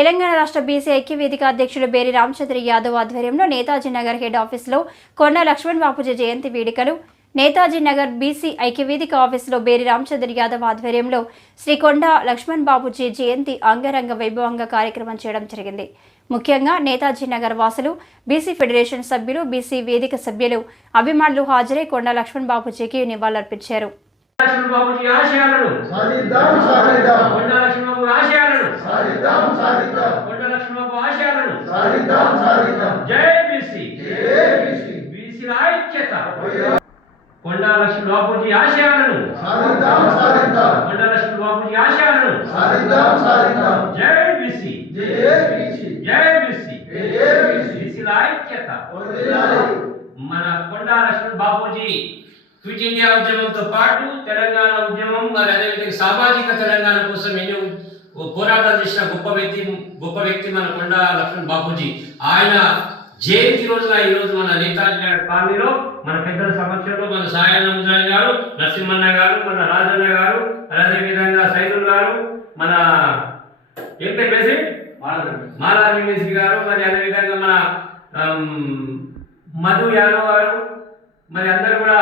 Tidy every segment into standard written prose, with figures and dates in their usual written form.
తెలంగాణ రాష్ట్ర బీసీ ఐక్యవేదిక అధ్యక్షులు బేరి రామచంద్ర యాదవ్ ఆధ్వర్యంలో నేతాజీ నగర్ హెడ్ ఆఫీసులో కొండా లక్ష్మణ్ బాపూజీ జయంతి వేడుకలు. నేతాజీ నగర్ బీసీ ఐక్యవేదిక ఆఫీసులో బేరి రామచంద్ర యాదవ్ ఆధ్వర్యంలో శ్రీ కొండా లక్ష్మణ్ బాపూజీ జయంతి అంగరంగ వైభవంగా కార్యక్రమం చేయడం జరిగింది. ముఖ్యంగా నేతాజీ నగర్ వాసులు, బీసీ ఫెడరేషన్ సభ్యులు, బీసీ వేదిక సభ్యులు, అభిమానులు హాజరై కొండా లక్ష్మణ్ బాపూజీకి నివాళులర్పించారు. కొండా లక్ష్మణ్ బాపూజీ ఆశయాలను సాధిద్దాం సాధిద్దాం కొండా లక్ష్మణ్ బాపూజీ ఆశయాలను సాధిద్దాం సాధిద్దాం జై బీసీ జై బీసీ జై బీసీ జై బీసీ బీసీల ఐక్యత వర్ధిల్లాలి. మన కొండా లక్ష్మణ్ బాపూజీ క్విట్ ఇండియా ఉద్యమంతో పాటు తెలంగాణ ఉద్యమం మరి అదేవిధంగా సామాజిక తెలంగాణ కోసం ఎన్నో పోరాటాలు చేసిన గొప్ప వ్యక్తి మన కొండా లక్ష్మణ్ బాపూజీ. ఆయన జయంతి రోజున ఈ రోజు మన నేతాజీ నగర్ కాలనీలో మన పెద్దల సమక్షంలో మన సాయన్న ముజాని గారు, నరసింహన్న గారు, మన రాజన్న గారు, అదేవిధంగా సైదుల్ గారు, మన ఏం పేరు మేసి మాలారి మేసి గారు, మరి అదేవిధంగా మన మధు యాదవ్ గారు, మరి అందరూ కూడా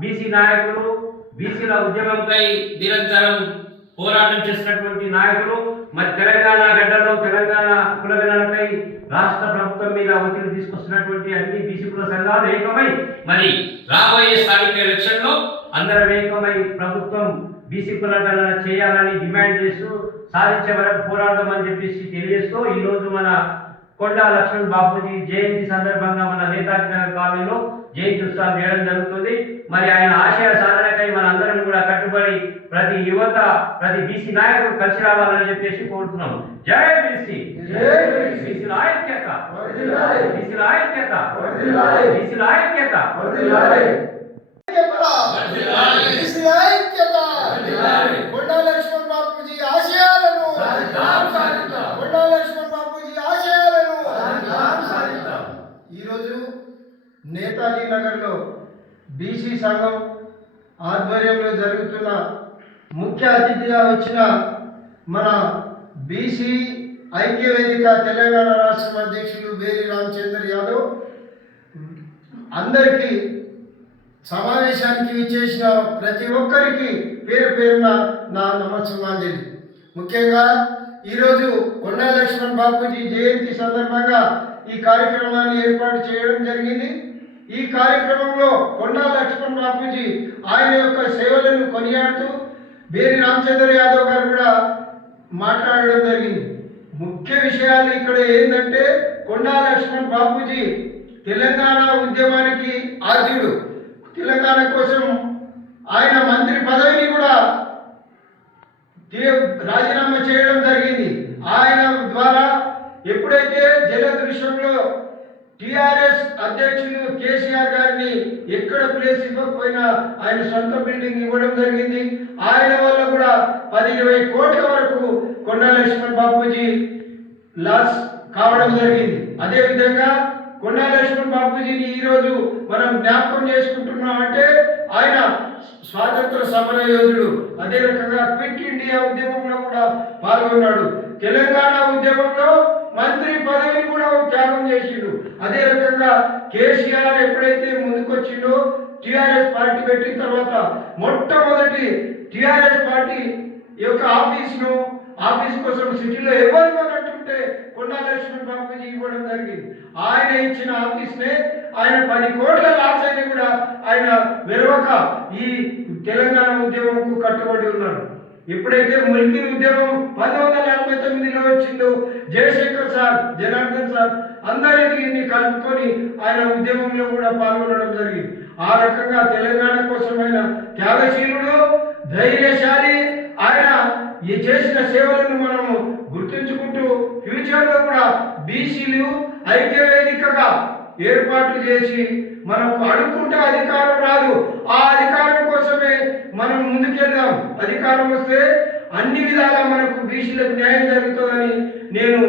బీసీ నాయకులు, బీసీల ఉద్యమంపై నిరంతరం పోరాటం చేసినటువంటి నాయకులు, మరి తెలంగాణ గడ్డలో తెలంగాణ కులగణనపై రాష్ట్ర ప్రభుత్వం మీద ఒత్తిడి తీసుకొస్తున్నటువంటి అన్ని బీసీ కుల సంఘాలు ఏకమై మరి రాబోయే స్థానిక ఎలక్షన్ లో అందరం ఏకమై ప్రభుత్వం బీసీ కులగణన చేయాలని డిమాండ్ చేస్తూ సాధించే వరకు పోరాడదామని చెప్పేసి తెలియజేస్తూ ఈ రోజు మన కొండా లక్ష్మణ్ బాపూజీ జయంతి సందర్భంగా మన నేతాజీ నగర్ కాలనీలో జయంతి ఉత్సవాలు చేయడం జరుగుతుంది. మరి ఆయన ఆశయ సాధనకై మన అందరం కూడా కట్టుబడి ప్రతి యువత, ప్రతి బీసీ నాయకుడు కలిసి రావాలని చెప్పేసి కోరుతున్నాం. జై బీసీ బీసీల ఐక్యత బీసీల ఐక్యత బీసీల ఐక్యత కొండా లక్ష్మణ్ బాపూజీ ఆశయాలను కొండా లక్ష్మణ్ బాపూజీ ఆశయాలను. ఈరోజు నేతాజీ నగర్లో బీసీ సంఘం ఆధ్వర్యంలో జరుగుతున్న ముఖ్య అతిథిగా వచ్చిన మన బీసీ ఐక్యవేదిక తెలంగాణ రాష్ట్ర అధ్యక్షులు బేరి రామచంద్ర యాదవ్ అందరికీ సమావేశానికి విచ్చేసిన ప్రతి ఒక్కరికి పేరు పేరున నా నమస్సుమాంజలి. ముఖ్యంగా ఈరోజు కొండా లక్ష్మణ్ బాపూజీ జయంతి సందర్భంగా ఈ కార్యక్రమాన్ని ఏర్పాటు చేయడం జరిగింది. ఈ కార్యక్రమంలో కొండా లక్ష్మణ్ బాపూజీ ఆయన యొక్క సేవలను కొనియాడుతూ బేరి రామచంద్ర యాదవ్ గారు కూడా మాట్లాడడం జరిగింది. ముఖ్య విషయాలు ఇక్కడ ఏంటంటే కొండా లక్ష్మణ్ బాపూజీ తెలంగాణ ఉద్యమానికి ఆద్యుడు. తెలంగాణ కోసం ఆయన మంత్రి పదవిని కూడా రాజీనామా చేయడం జరిగింది. ఆయన ద్వారా ఎప్పుడైతే జలదృశ్యంలో టిఆర్ఎస్ అధ్యక్షులు కేసీఆర్ గారిని ఎక్కడ ప్లేస్ ఇవ్వకపోయినా ఆయన సొంత బిల్డింగ్ ఇవ్వడం జరిగింది. ఆయన వల్ల కూడా 10-20 కోట్ల వరకు కొండా లక్ష్మణ్ బాపూజీ లాస్ కావడం జరిగింది. అదేవిధంగా కొండా లక్ష్మణ్ బాపూజీని ఈరోజు మనం జ్ఞాపకం చేసుకుంటున్నాం అంటే ఆయన స్వాతంత్ర సమర యోధుడు. అదే రకంగా క్విట్ ఇండియా ఉద్యమంలో కూడా పాల్గొన్నాడు. తెలంగాణ ఉద్యమంలో మంత్రి పదవిని కూడా త్యాగం చేసిండు. అదే రకంగా కేసీఆర్ ఎప్పుడైతే ముందుకొచ్చిండో టిఆర్ఎస్ పార్టీ పెట్టిన తర్వాత మొట్టమొదటి టిఆర్ఎస్ పార్టీ యొక్క ఆఫీస్ కోసం సిటీలో ఎవరు కొనంటుంటే కొండా లక్ష్మణ్ బాపూజీ ఇవ్వడం జరిగింది. ఆయన ఇచ్చిన ఆఫీస్నే ఆయన 10 కోట్ల లాస్ అయినా కూడా ఆయన వెరవక ఈ తెలంగాణ ఉద్యమంకు కట్టుబడి ఉన్నారు. ఎప్పుడైతే ముల్కీ ఉద్యమం 1949లో వచ్చిందో జయశంకర్ సార్, జనార్దన్ సార్ అందరినీ కలుపుకొని ఆయన ఉద్యమంలో కూడా పాల్గొనడం జరిగింది. ఆ రకంగా తెలంగాణ కోసమైన త్యాగశీలుడు, ధైర్యశాలి. ఆయన ఈ చేసిన సేవలను మనము గుర్తుంచుకుంటూ ఫ్యూచర్లో కూడా బీసీలు ఐక్యవేదికగా ఏర్పాటు చేసి మనకు అడుక్కుంటే అధికారం రాదు. ఆ అధికారం కోసమే మనం ముందుకెళ్దాం. అధికారం వస్తే అన్ని విధాలా మనకు బీసీలకు న్యాయం జరుగుతుందని నేను